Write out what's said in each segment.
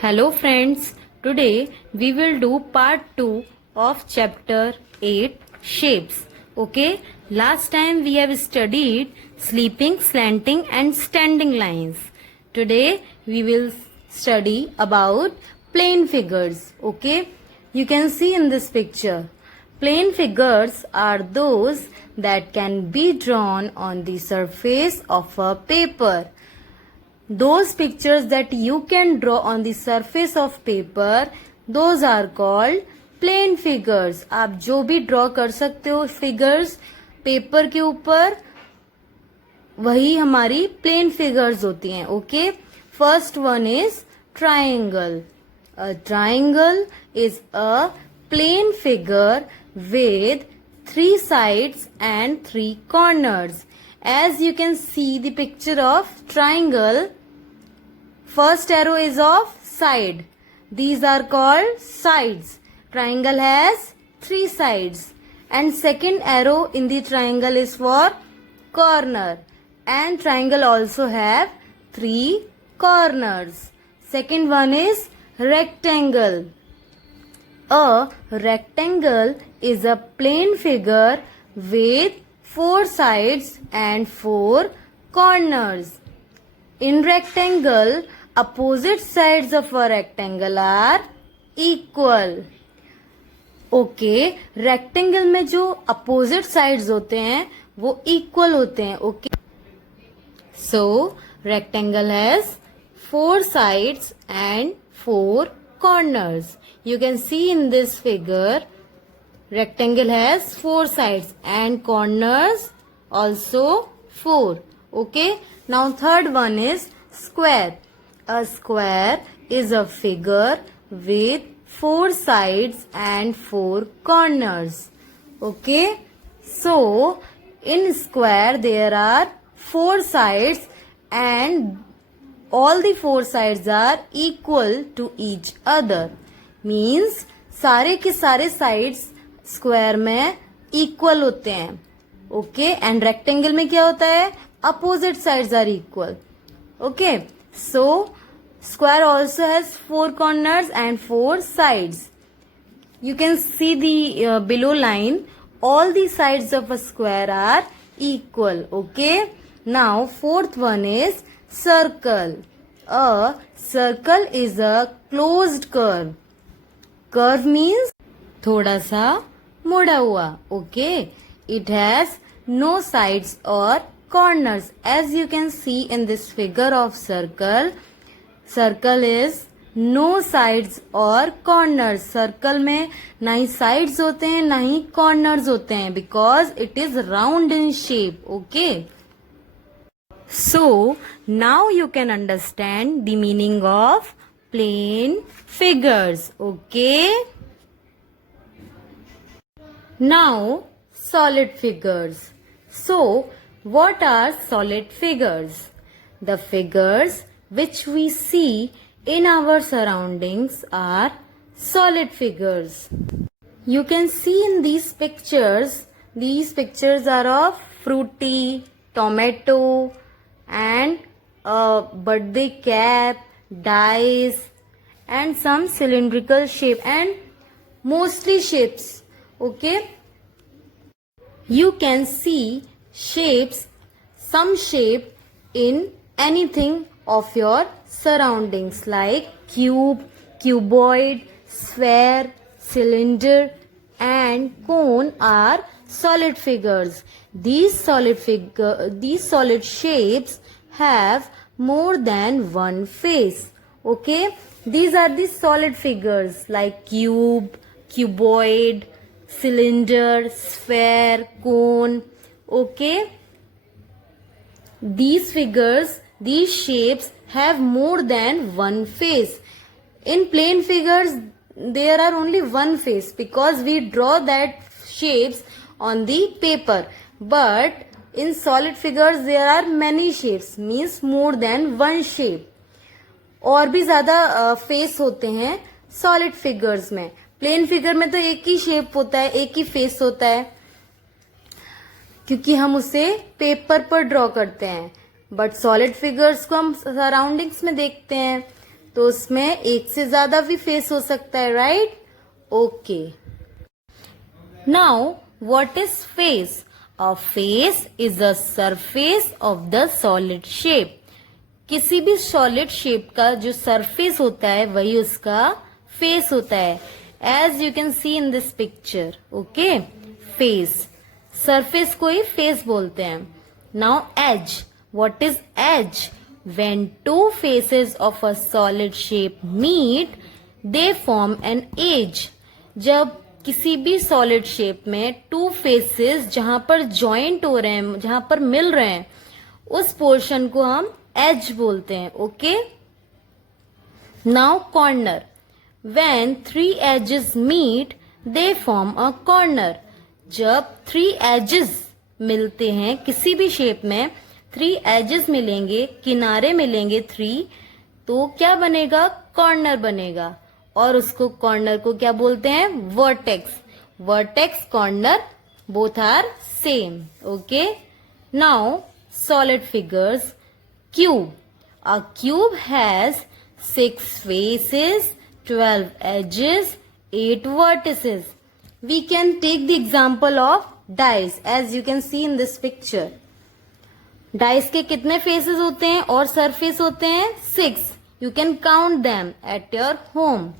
Hello friends, today we will do part 2 of chapter 8 shapes. Okay, last time we have studied sleeping, slanting and standing lines. Today we will study about plane figures. Okay, you can see in this picture. Plane figures are those that can be drawn on the surface of a paper. Those pictures that you can draw on the surface of paper, those are called plane figures. आप जो भी draw कर सकते हो figures paper के ऊपर, वही हमारी प्लेन फिगर्स होती हैं. Okay, first one is triangle. A triangle is a plane figure with 3 sides and 3 corners. As you can see the picture of triangle, first arrow is of side. These are called sides. Triangle has 3 sides. And second arrow in the triangle is for corner. And triangle also have 3 corners. Second one is rectangle. A rectangle is a plane figure with 4 sides and 4 corners. In rectangle, opposite sides of a rectangle are equal. Okay, rectangle में जो opposite sides होते हैं वो equal होते हैं. Okay, so rectangle has 4 sides and 4 corners. You can see in this figure, rectangle has 4 sides and corners also 4. Okay, now third one is square. A square is a figure with 4 sides and 4 corners. Okay, so in square there are 4 sides and all the 4 sides are equal to each other. Means सारे के सारे sides square में equal होते हैं. Okay, and rectangle में क्या होता है? Opposite sides are equal. Okay, so square also has 4 corners and 4 sides. You can see the below line. All the sides of a square are equal. Okay, now fourth one is circle. A circle is a closed curve. Curve means थोड़ा सा मुड़ा हुआ. Okay, it has no sides or corners. As you can see in this figure of circle, circle is no sides or corners. Circle में ना ही sides होते हैं ना ही corners होते हैं because it is round in shape. Okay, so now you can understand the meaning of plane figures. Okay, now solid figures. So what are solid figures? The figures which we see in our surroundings are solid figures. You can see in these pictures are of fruity, tomato and a birthday cap, dice and some cylindrical shape and mostly shapes. Okay, you can see shapes, some shape in anything of your surroundings like cube, cuboid, sphere, cylinder and cone are solid figures. These solid shapes have more than one face. Okay, these are the solid figures like cube, cuboid, cylinder, sphere, cone. Okay, these figures, these shapes have more than one face. In plane figures there are only one face because we draw that shapes on the paper, but in solid figures there are many shapes, means more than one shape. और भी ज्यादा face होते हैं solid figures में. Plane figure में तो एक ही shape होता है, एक ही फेस होता है क्योंकि हम उसे पेपर पर ड्रॉ करते हैं. बट सॉलिड फिगर्स को हम सराउंडिंग्स में देखते हैं तो उसमें एक से ज्यादा भी फेस हो सकता है, right? Okay, now what is face? A face is a surface of the solid shape. किसी भी सॉलिड शेप का जो सरफेस होता है वही उसका फेस होता है, as you can see in this picture. Okay, face, surface को ही फेस बोलते हैं। Now edge, what is edge? When two faces of a solid shape meet they form an edge. जब किसी भी सॉलिड शेप में टू फेसेस जहां पर ज्वाइंट हो रहे हैं, जहां पर मिल रहे हैं, उस पोर्शन को हम एज बोलते हैं। Okay, now corner, when three edges meet they form a corner. जब थ्री एजेस मिलते हैं किसी भी शेप में, थ्री एजेस मिलेंगे, किनारे मिलेंगे थ्री, तो क्या बनेगा? कॉर्नर बनेगा। और उसको कॉर्नर को क्या बोलते हैं? Vertex. Vertex, corner, both are same. Okay, now solid figures. Cube. A cube has 6 faces, 12 edges, 8 vertices. We can take the example of dice as you can see in this picture. Dice के कितने faces होते हैं और surface होते हैं? 6. You can count them at your home.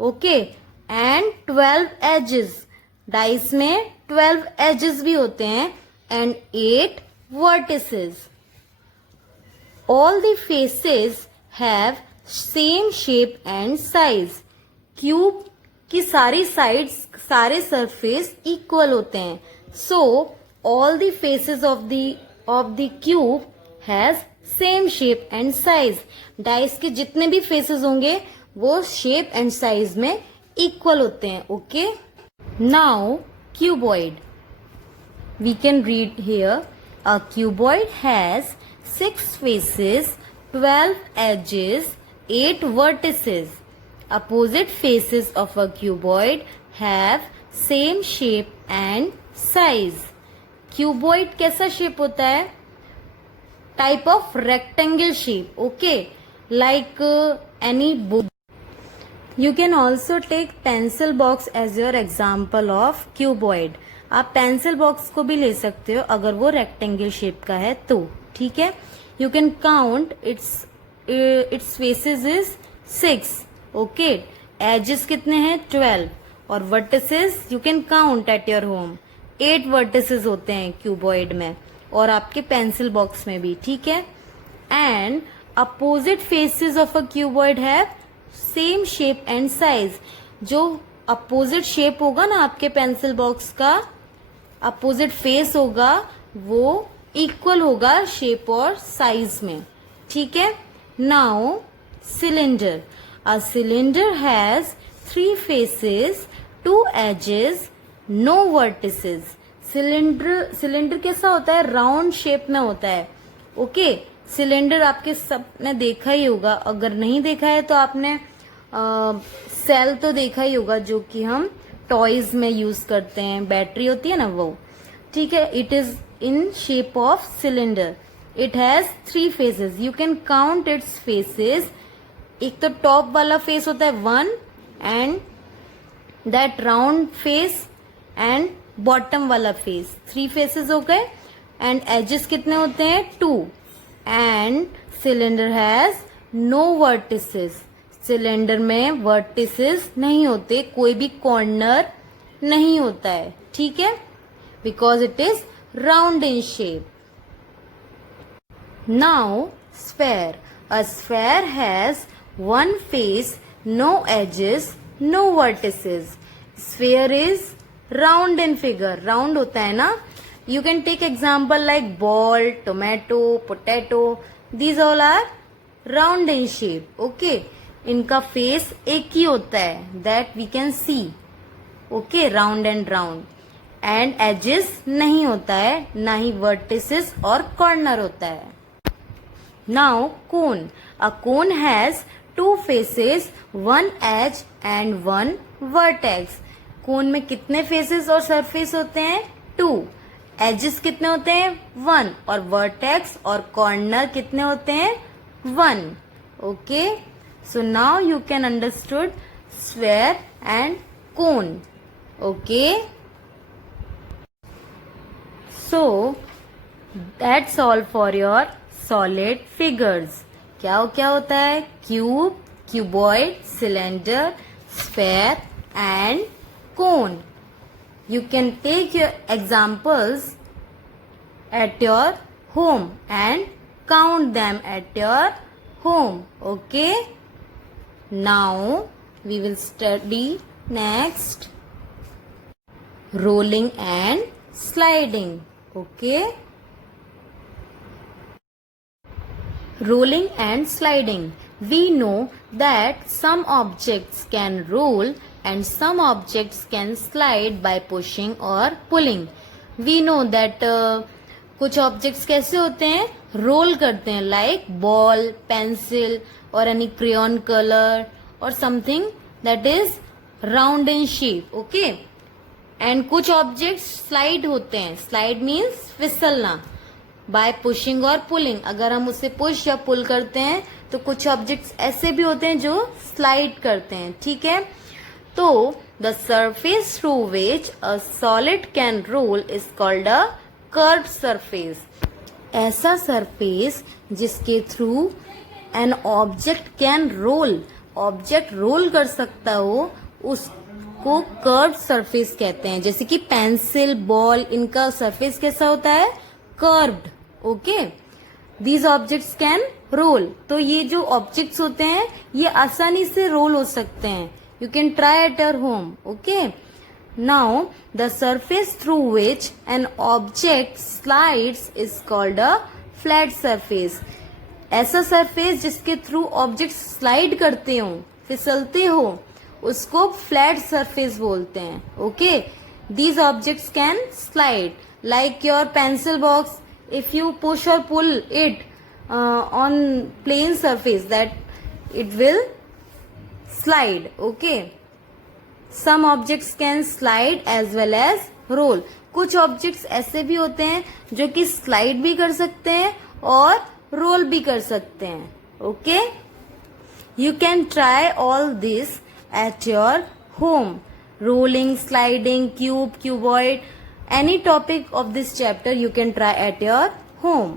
Okay. And 12 edges. Dice में 12 edges भी होते हैं and 8 vertices. All the faces have same shape and size. Cube की सारी sides, सारे surface equal होते हैं. So all the faces of the cube has same shape and size. Dice के जितने भी faces होंगे वो shape and size में equal होते हैं. Okay? Now cuboid. We can read here. A cuboid has 6 faces, 12 edges, 8 vertices. Opposite faces of a cuboid have same shape and size. Cuboid कैसा shape होता है? Type of rectangle shape. Okay, like any book. You can also take pencil box as your example of cuboid. आप pencil box को भी ले सकते हो अगर वो रेक्टेंगल शेप का है तो, ठीक है? You can count its faces is 6. Okay, edges कितने हैं? 12. और vertices you can count at your home. 8 vertices होते हैं क्यूबॉइड में और आपके पेंसिल बॉक्स में भी, ठीक है? And opposite faces of a cuboid have same shape and size. जो अपोजिट शेप होगा ना आपके पेंसिल बॉक्स का, अपोजिट फेस होगा, वो इक्वल होगा शेप और साइज में, ठीक है? Now cylinder. A cylinder has 3 faces, 2 edges, no vertices. Cylinder कैसा होता है? राउंड शेप में होता है. ओके, सिलेंडर आपके सबने देखा ही होगा. अगर नहीं देखा है तो आपने सेल तो देखा ही होगा, जो कि हम टॉयज में यूज करते हैं, बैटरी होती है ना वो, ठीक है? It is in shape of cylinder. It has 3 faces. You can count its faces. एक तो टॉप वाला फेस होता है 1 and that round face and bottom वाला फेस. 3 फेसेस हो गए. एंड एजेस कितने होते हैं? 2. And cylinder has no vertices. Cylinder में वर्टिसेस नहीं होते, कोई भी कॉर्नर नहीं होता है, ठीक है? Because it is round in shape. Now sphere. A sphere has 1 face, no edges, no vertices. Sphere is round in figure. Round होता है ना. You can take example like ball, tomato, potato. These all are round in shape. Okay, इनका face एक ही होता है, that we can see. Okay, round and round. And edges नहीं होता है, ना ही वर्टिसेस और कॉर्नर होता है. Now cone. A cone has 2 faces, 1 edge and 1 vertex. Cone में कितने फेसेस और सरफेस होते हैं? 2. एजेस कितने होते हैं? 1. और वर्टेक्स और कॉर्नर कितने होते हैं? 1. Okay, So now you can understood sphere and cone. Okay. So that's all for your solid figures. क्या होता है? Cube, cuboid, cylinder, sphere and cone. You can take your examples at your home and count them at your home. Okay. Now we will study next rolling and sliding. Okay. Rolling and sliding. We know that some objects can roll and some objects can slide by pushing or pulling. We know that कुछ objects कैसे होते हैं? Role करते हैं, like ball, pencil और any crayon colour और something that is round in shape. Okay. And कुछ objects slide होते हैं. स्लाइड मीन्स फिसलना बाय पुशिंग और पुलिंग. अगर हम उसे पुश या पुल करते हैं तो कुछ ऑब्जेक्ट्स ऐसे भी होते हैं जो स्लाइड करते हैं. ठीक है. तो the surface through which a solid can roll is called a curved surface. ऐसा सरफेस जिसके थ्रू an object can roll, object roll कर सकता हो, उसको कर्व्ड सरफेस कहते हैं. जैसे कि पेंसिल, बॉल, इनका सरफेस कैसा होता है? Curved. Okay. These objects can roll. तो ये जो ऑब्जेक्ट्स होते हैं ये आसानी से रोल हो सकते हैं. You can try at your home. Okay. Now, the surface through which an object slides is called a flat surface. ऐसा सरफेस जिसके थ्रू ऑब्जेक्ट स्लाइड करते हो, फिसलते हो, उसको फ्लैट सरफेस बोलते हैं. Okay. These objects can slide like your pencil box. If you push or pull it on plain surface, that it will slide. Okay. Some objects can slide as well as roll. कुछ objects ऐसे भी होते हैं जो कि slide भी कर सकते हैं और रोल भी कर सकते हैं. Okay. You can try all this eight your home. Rolling, sliding, cube, cuboid, any topic of this chapter you can try at your home.